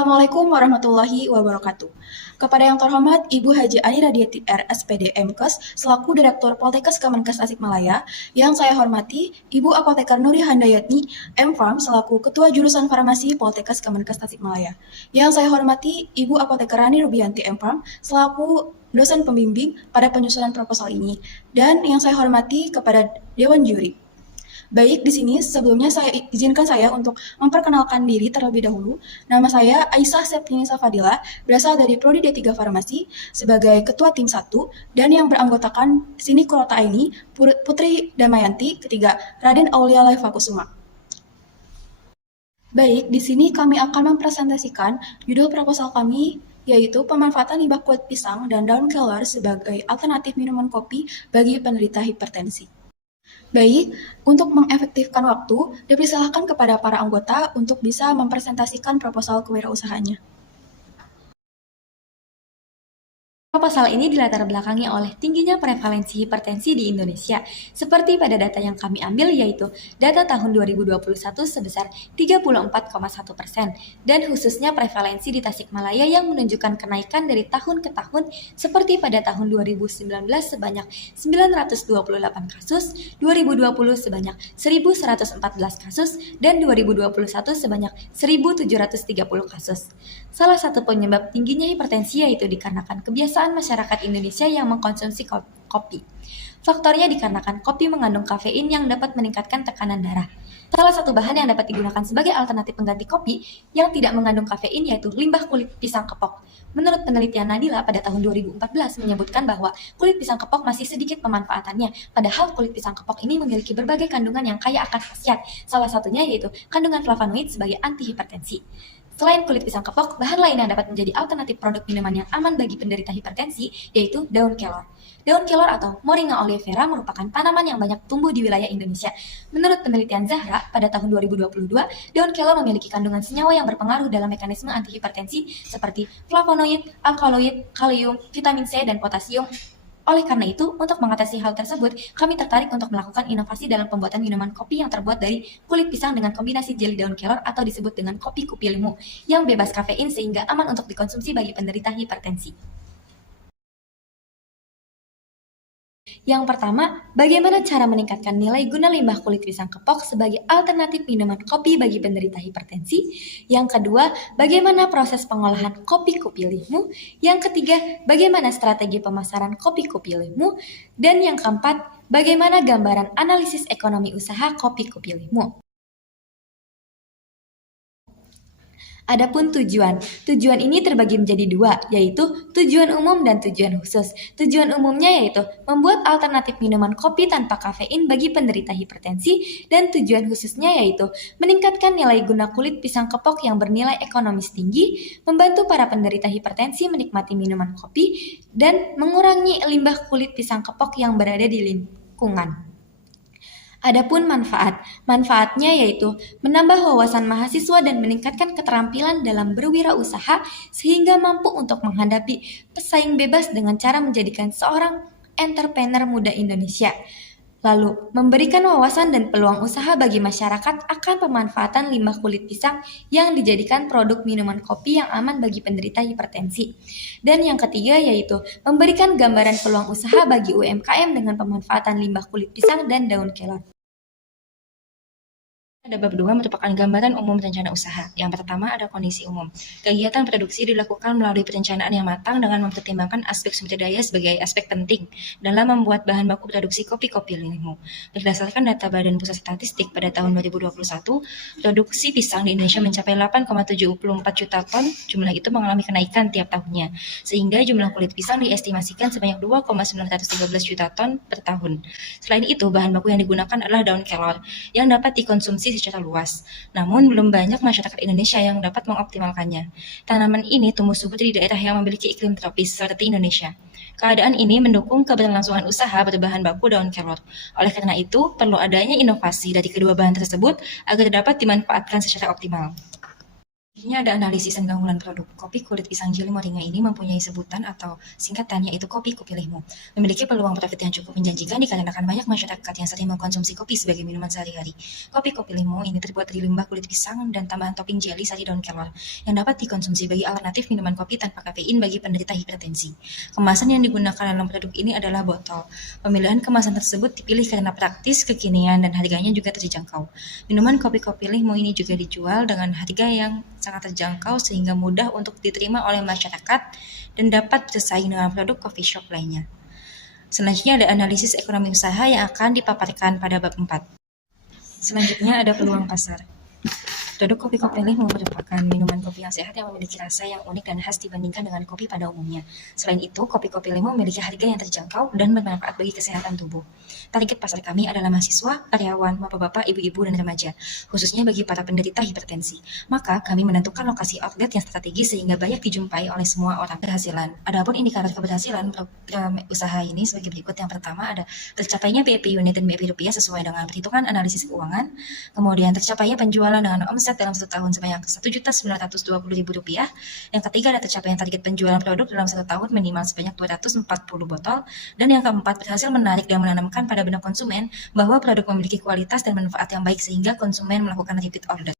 Assalamualaikum warahmatullahi wabarakatuh. Kepada yang terhormat Ibu Haji Ani Radiati R. SPD MKes selaku Direktur Poltekkes Kemenkes Tasikmalaya, yang saya hormati Ibu Apoteker Nuri Handayani M.Farm selaku Ketua Jurusan Farmasi Poltekkes Kemenkes Tasikmalaya, yang saya hormati Ibu Apoteker Rani Rubianti M.Farm selaku dosen pembimbing pada penyusunan proposal ini, dan yang saya hormati kepada Dewan Juri. Baik, di sini sebelumnya izinkan saya untuk memperkenalkan diri terlebih dahulu. Nama saya Aisyah Septinisa Fadila, berasal dari Prodi D3 Farmasi sebagai Ketua Tim 1, dan yang beranggotakan di sini Kurota Aini, Putri Damayanti, ketiga Raden Aulia Laifakusuma. Baik, di sini kami akan mempresentasikan judul proposal kami, yaitu pemanfaatan limbah kulit pisang dan daun kelor sebagai alternatif minuman kopi bagi penderita hipertensi. Baik, untuk mengefektifkan waktu, dipersilakan kepada para anggota untuk bisa mempresentasikan proposal kewirausahanya. Proposal ini dilatar belakangi oleh tingginya prevalensi hipertensi di Indonesia, seperti pada data yang kami ambil yaitu data tahun 2021 sebesar 34,1%, dan khususnya prevalensi di Tasikmalaya yang menunjukkan kenaikan dari tahun ke tahun, seperti pada tahun 2019 sebanyak 928 kasus, 2020 sebanyak 1.114 kasus, dan 2021 sebanyak 1.730 kasus. Salah satu penyebab tingginya hipertensi yaitu dikarenakan kebiasaan masyarakat Indonesia yang mengkonsumsi kopi. Faktornya dikarenakan kopi mengandung kafein yang dapat meningkatkan tekanan darah. Salah satu bahan yang dapat digunakan sebagai alternatif pengganti kopi yang tidak mengandung kafein yaitu limbah kulit pisang kepok. Menurut penelitian Nadila pada tahun 2014 menyebutkan bahwa kulit pisang kepok masih sedikit pemanfaatannya, padahal kulit pisang kepok ini memiliki berbagai kandungan yang kaya akan khasiat, salah satunya yaitu kandungan flavonoid sebagai antihipertensi. Selain kulit pisang kepok, bahan lain yang dapat menjadi alternatif produk minuman yang aman bagi penderita hipertensi yaitu daun kelor. Daun kelor atau Moringa oleifera merupakan tanaman yang banyak tumbuh di wilayah Indonesia. Menurut penelitian Zahra, pada tahun 2022, daun kelor memiliki kandungan senyawa yang berpengaruh dalam mekanisme antihipertensi seperti flavonoid, alkaloid, kalium, vitamin C, dan potasium. Oleh karena itu, untuk mengatasi hal tersebut, kami tertarik untuk melakukan inovasi dalam pembuatan minuman kopi yang terbuat dari kulit pisang dengan kombinasi jeli daun kelor atau disebut dengan kopi kupi lemu, yang bebas kafein sehingga aman untuk dikonsumsi bagi penderita hipertensi. Yang pertama, bagaimana cara meningkatkan nilai guna limbah kulit pisang kepok sebagai alternatif minuman kopi bagi penderita hipertensi? Yang kedua, bagaimana proses pengolahan kopi kupi lemu? Yang ketiga, bagaimana strategi pemasaran kopi kupi lemu? Dan yang keempat, bagaimana gambaran analisis ekonomi usaha kopi kupi lemu? Adapun tujuan ini terbagi menjadi dua, yaitu tujuan umum dan tujuan khusus. Tujuan umumnya yaitu membuat alternatif minuman kopi tanpa kafein bagi penderita hipertensi, dan tujuan khususnya yaitu meningkatkan nilai guna kulit pisang kepok yang bernilai ekonomis tinggi, membantu para penderita hipertensi menikmati minuman kopi, dan mengurangi limbah kulit pisang kepok yang berada di lingkungan. Adapun manfaatnya yaitu menambah wawasan mahasiswa dan meningkatkan keterampilan dalam berwirausaha sehingga mampu untuk menghadapi pesaing bebas dengan cara menjadikan seorang entrepreneur muda Indonesia. Lalu, memberikan wawasan dan peluang usaha bagi masyarakat akan pemanfaatan limbah kulit pisang yang dijadikan produk minuman kopi yang aman bagi penderita hipertensi. Dan yang ketiga yaitu memberikan gambaran peluang usaha bagi UMKM dengan pemanfaatan limbah kulit pisang dan daun kelor. Ada bab 2 merupakan gambaran umum rencana usaha. Yang pertama ada kondisi umum. Kegiatan produksi dilakukan melalui perencanaan yang matang dengan mempertimbangkan aspek sumber daya sebagai aspek penting dalam membuat bahan baku produksi kopi lemu. Berdasarkan data Badan Pusat Statistik pada tahun 2021, produksi pisang di Indonesia mencapai 8,74 juta ton. Jumlah itu mengalami kenaikan tiap tahunnya, sehingga jumlah kulit pisang diestimasikan sebanyak 2,913 juta ton per tahun. Selain itu, bahan baku yang digunakan adalah daun kelor yang dapat dikonsumsi secara luas. Namun, belum banyak masyarakat Indonesia yang dapat mengoptimalkannya. Tanaman ini tumbuh subur di daerah yang memiliki iklim tropis seperti Indonesia. Keadaan ini mendukung keberlangsungan usaha berbahan baku daun kelor. Oleh karena itu, perlu adanya inovasi dari kedua bahan tersebut agar dapat dimanfaatkan secara optimal. Selanjutnya ada analisis dan keunggulan produk. Kopi kulit pisang jeli moringa ini mempunyai sebutan atau singkatan yaitu kopi pilihmu. Memiliki peluang profit yang cukup menjanjikan dikarenakan banyak masyarakat yang sering mengkonsumsi kopi sebagai minuman sehari-hari. Kopi pilihmu ini terbuat dari limbah kulit pisang dan tambahan topping jeli sari daun kelor yang dapat dikonsumsi bagi alternatif minuman kopi tanpa kafein bagi penderita hipertensi. Kemasan yang digunakan dalam produk ini adalah botol. Pemilihan kemasan tersebut dipilih karena praktis, kekinian, dan harganya juga terjangkau. Minuman kopi pilihmu ini juga dijual dengan harga yang sangat terjangkau sehingga mudah untuk diterima oleh masyarakat dan dapat bersaing dengan produk coffee shop lainnya. Selanjutnya ada analisis ekonomi usaha yang akan dipaparkan pada bab 4. Selanjutnya ada peluang pasar. Produk kopi pilihmu merupakan minuman kopi yang sehat yang memiliki rasa yang unik dan khas dibandingkan dengan kopi pada umumnya. Selain itu, kopi pilihmu memiliki harga yang terjangkau dan bermanfaat bagi kesehatan tubuh. Target pasar kami adalah mahasiswa, karyawan, bapak-bapak, ibu-ibu, dan remaja, khususnya bagi para penderita hipertensi. Maka, kami menentukan lokasi outlet yang strategis sehingga banyak dijumpai oleh semua orang. Keberhasilan. Adapun indikator keberhasilan program usaha ini sebagai berikut. Yang pertama ada tercapainya BEP unit dan BEP rupiah sesuai dengan perhitungan analisis keuangan. Kemudian tercapainya penjualan dengan omset dalam 1 tahun sebanyak Rp1.920.000. Yang ketiga ada tercapainya target penjualan produk dalam 1 tahun minimal sebanyak 240 botol. Dan yang keempat berhasil menarik dan menanamkan pada benak konsumen bahwa produk memiliki kualitas dan manfaat yang baik sehingga konsumen melakukan repeat order.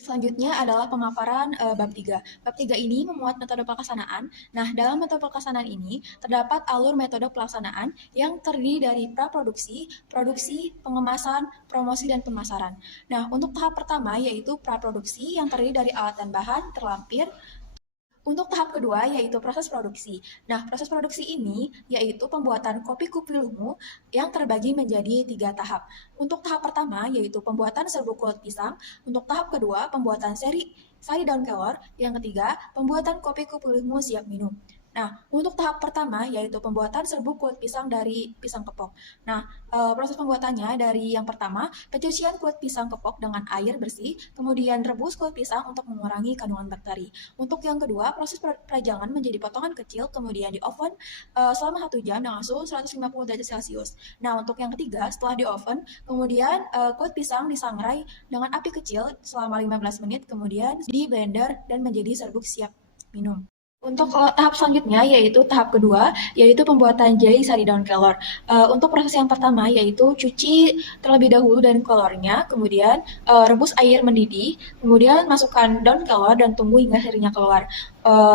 Selanjutnya adalah pemaparan bab 3. Bab 3 ini memuat metode pelaksanaan. Nah, dalam metode pelaksanaan ini terdapat alur metode pelaksanaan yang terdiri dari praproduksi, produksi, pengemasan, promosi, dan pemasaran. Nah, untuk tahap pertama yaitu praproduksi yang terdiri dari alat dan bahan terlampir. Untuk tahap kedua yaitu proses produksi. Nah, proses produksi ini yaitu pembuatan kopi pilihmu yang terbagi menjadi 3 tahap. Untuk tahap pertama yaitu pembuatan serbuk kulit pisang. Untuk tahap kedua pembuatan sari daun kelor. Yang ketiga pembuatan kopi pilihmu siap minum. Nah, untuk tahap pertama yaitu pembuatan serbuk kulit pisang dari pisang kepok. Nah, proses pembuatannya dari yang pertama, pencucian kulit pisang kepok dengan air bersih, kemudian rebus kulit pisang untuk mengurangi kandungan bakteri. Untuk yang kedua, proses perajangan menjadi potongan kecil, kemudian di oven selama 1 jam dengan suhu 150 derajat Celcius. Nah, untuk yang ketiga, setelah di oven, kemudian kulit pisang disangrai dengan api kecil selama 15 menit, kemudian di blender dan menjadi serbuk siap minum. Untuk tahap selanjutnya yaitu tahap kedua yaitu pembuatan jeli sari daun kelor. Untuk proses yang pertama yaitu cuci terlebih dahulu daun kelornya, kemudian rebus air mendidih, kemudian masukkan daun kelor dan tunggu hingga sarinya keluar.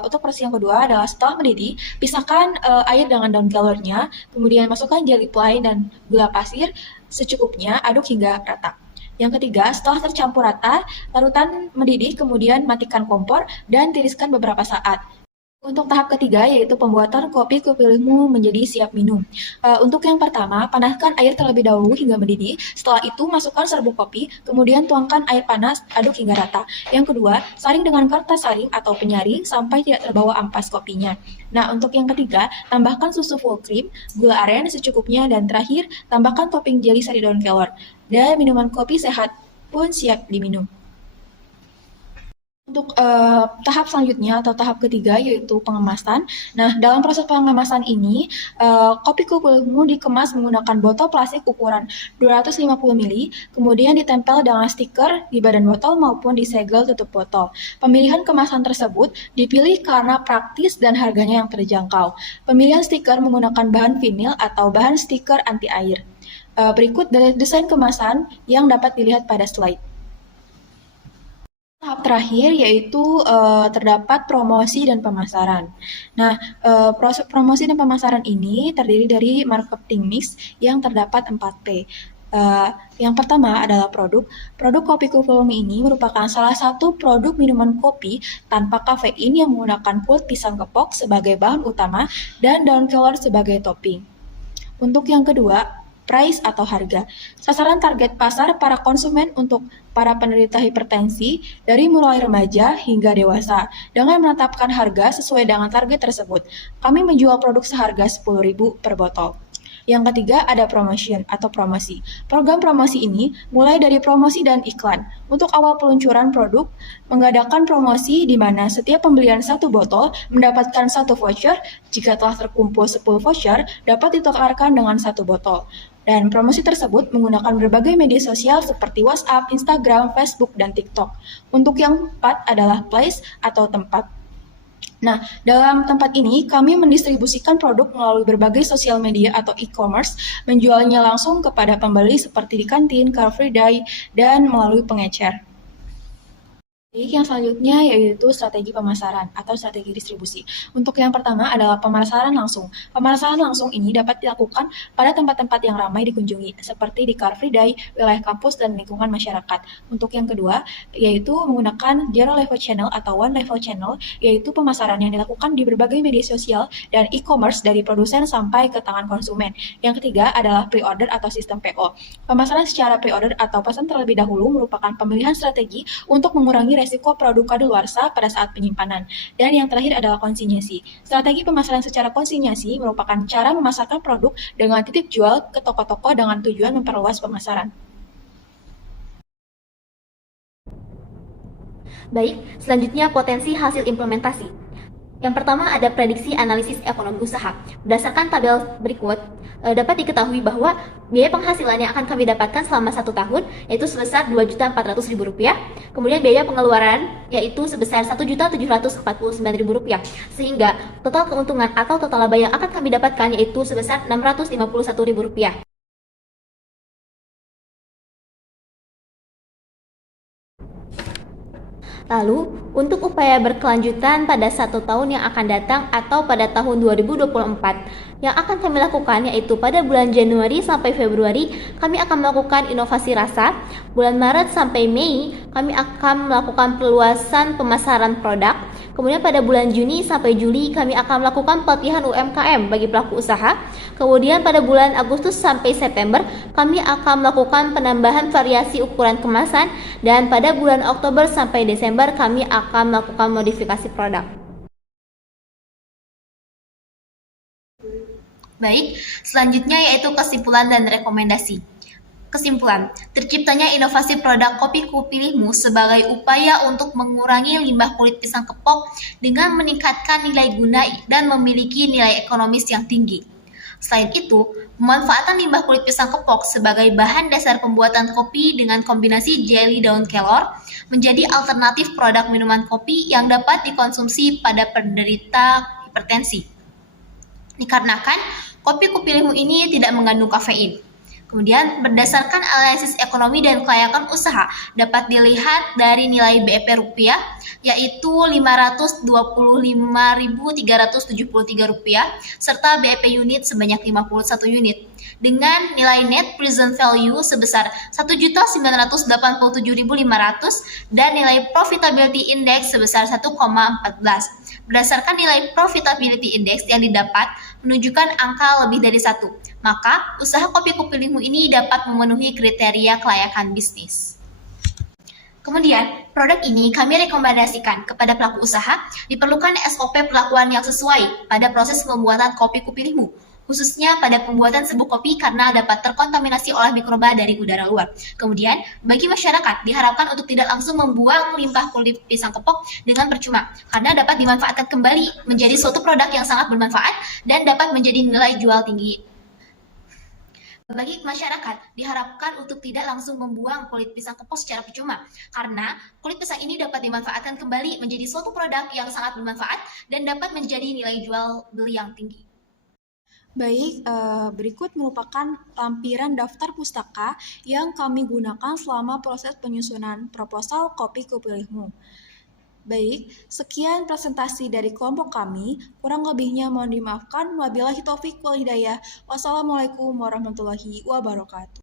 Untuk proses yang kedua adalah setelah mendidih, pisahkan air dengan daun kelornya, kemudian masukkan jeli play dan gula pasir secukupnya, aduk hingga rata. Yang ketiga, setelah tercampur rata, larutan mendidih, kemudian matikan kompor dan tiriskan beberapa saat. Untuk tahap ketiga yaitu pembuatan kopi pilihmu menjadi siap minum. Untuk yang pertama, panaskan air terlebih dahulu hingga mendidih. Setelah itu masukkan serbuk kopi, kemudian tuangkan air panas, aduk hingga rata. Yang kedua, saring dengan kertas saring atau penyaring sampai tidak terbawa ampas kopinya. Nah, untuk yang ketiga, tambahkan susu full cream, gula aren secukupnya, dan terakhir, tambahkan topping jeli sari daun kelor. Dan minuman kopi sehat pun siap diminum. Untuk tahap selanjutnya atau tahap ketiga yaitu pengemasan. Nah, dalam proses pengemasan ini, kopi pilihmu dikemas menggunakan botol plastik ukuran 250 ml, kemudian ditempel dengan stiker di badan botol maupun di segel tutup botol. Pemilihan kemasan tersebut dipilih karena praktis dan harganya yang terjangkau. Pemilihan stiker menggunakan bahan vinil atau bahan stiker anti air. Berikut desain kemasan yang dapat dilihat pada slide. Tahap terakhir yaitu terdapat promosi dan pemasaran. Nah, proses promosi dan pemasaran ini terdiri dari marketing mix yang terdapat 4P. Yang pertama adalah produk. Produk kopi pilihmu ini merupakan salah satu produk minuman kopi tanpa kafein yang menggunakan kulit pisang kepok sebagai bahan utama dan daun kelor sebagai topping. Untuk yang kedua, price atau harga. Sasaran target pasar para konsumen untuk para penderita hipertensi dari mulai remaja hingga dewasa dengan menetapkan harga sesuai dengan target tersebut. Kami menjual produk seharga Rp10.000 per botol. Yang ketiga ada promotion atau promosi. Program promosi ini mulai dari promosi dan iklan. Untuk awal peluncuran produk, mengadakan promosi di mana setiap pembelian 1 botol mendapatkan 1 voucher. Jika telah terkumpul 10 voucher, dapat ditukarkan dengan 1 botol. Dan promosi tersebut menggunakan berbagai media sosial seperti WhatsApp, Instagram, Facebook, dan TikTok. Untuk yang keempat adalah place atau tempat. Nah, dalam tempat ini kami mendistribusikan produk melalui berbagai sosial media atau e-commerce, menjualnya langsung kepada pembeli seperti di kantin, Car Free Day, dan melalui pengecer. Yang selanjutnya yaitu strategi pemasaran atau strategi distribusi. Untuk yang pertama adalah pemasaran langsung. Pemasaran langsung ini dapat dilakukan pada tempat-tempat yang ramai dikunjungi, seperti di Car Free Day, wilayah kampus, dan lingkungan masyarakat. Untuk yang kedua, yaitu menggunakan zero level channel atau one level channel, yaitu pemasaran yang dilakukan di berbagai media sosial dan e-commerce dari produsen sampai ke tangan konsumen. Yang ketiga adalah pre-order atau sistem PO. Pemasaran secara pre-order atau pesan terlebih dahulu merupakan pemilihan strategi untuk mengurangi resiko produk kadaluarsa pada saat penyimpanan. Dan yang terakhir adalah konsinyasi. Strategi pemasaran secara konsinyasi merupakan cara memasarkan produk dengan titip jual ke toko-toko dengan tujuan memperluas pemasaran. Baik, selanjutnya potensi hasil implementasi. Yang pertama ada prediksi analisis ekonomi usaha. Berdasarkan tabel berikut, dapat diketahui bahwa biaya penghasilan yang akan kami dapatkan selama 1 tahun yaitu sebesar Rp2.400.000. Kemudian biaya pengeluaran yaitu sebesar Rp1.749.000. Sehingga total keuntungan atau total laba yang akan kami dapatkan yaitu sebesar Rp651.000. Lalu, untuk upaya berkelanjutan pada 1 tahun yang akan datang atau pada tahun 2024, yang akan kami lakukan yaitu pada bulan Januari sampai Februari, kami akan melakukan inovasi rasa. Bulan Maret sampai Mei, kami akan melakukan perluasan pemasaran produk. Kemudian pada bulan Juni sampai Juli, kami akan melakukan pelatihan UMKM bagi pelaku usaha. Kemudian pada bulan Agustus sampai September, kami akan melakukan penambahan variasi ukuran kemasan. Dan pada bulan Oktober sampai Desember, kami akan melakukan modifikasi produk. Baik, selanjutnya yaitu kesimpulan dan rekomendasi. Kesimpulan, terciptanya inovasi produk kopi Kupilihmu sebagai upaya untuk mengurangi limbah kulit pisang kepok dengan meningkatkan nilai guna dan memiliki nilai ekonomis yang tinggi. Selain itu, pemanfaatan limbah kulit pisang kepok sebagai bahan dasar pembuatan kopi dengan kombinasi jelly daun kelor menjadi alternatif produk minuman kopi yang dapat dikonsumsi pada penderita hipertensi. Dikarenakan kopi Kupilihmu ini tidak mengandung kafein. Kemudian, berdasarkan analisis ekonomi dan kelayakan usaha, dapat dilihat dari nilai BEP rupiah, yaitu Rp525.373, serta BEP unit sebanyak 51 unit, dengan nilai net present value sebesar Rp1.987.500 dan nilai profitability index sebesar 1,14. Berdasarkan nilai profitability index yang didapat menunjukkan angka lebih dari 1, maka usaha kopi Kupilihmu ini dapat memenuhi kriteria kelayakan bisnis. Kemudian, produk ini kami rekomendasikan kepada pelaku usaha diperlukan SOP perlakuan yang sesuai pada proses pembuatan kopi Kupilihmu, khususnya pada pembuatan serbuk kopi karena dapat terkontaminasi oleh mikroba dari udara luar. Kemudian, bagi masyarakat diharapkan untuk tidak langsung membuang limbah kulit pisang kepok dengan percuma, karena dapat dimanfaatkan kembali menjadi suatu produk yang sangat bermanfaat dan dapat menjadi nilai jual tinggi. Bagi masyarakat, diharapkan untuk tidak langsung membuang kulit pisang kepok secara percuma, karena kulit pisang ini dapat dimanfaatkan kembali menjadi suatu produk yang sangat bermanfaat dan dapat menjadi nilai jual beli yang tinggi. Baik, berikut merupakan lampiran daftar pustaka yang kami gunakan selama proses penyusunan proposal kopi Kupilihmu. Baik, sekian presentasi dari kelompok kami. Kurang lebihnya mohon dimaafkan. Wabillahi taufik wal hidayah. Wassalamualaikum warahmatullahi wabarakatuh.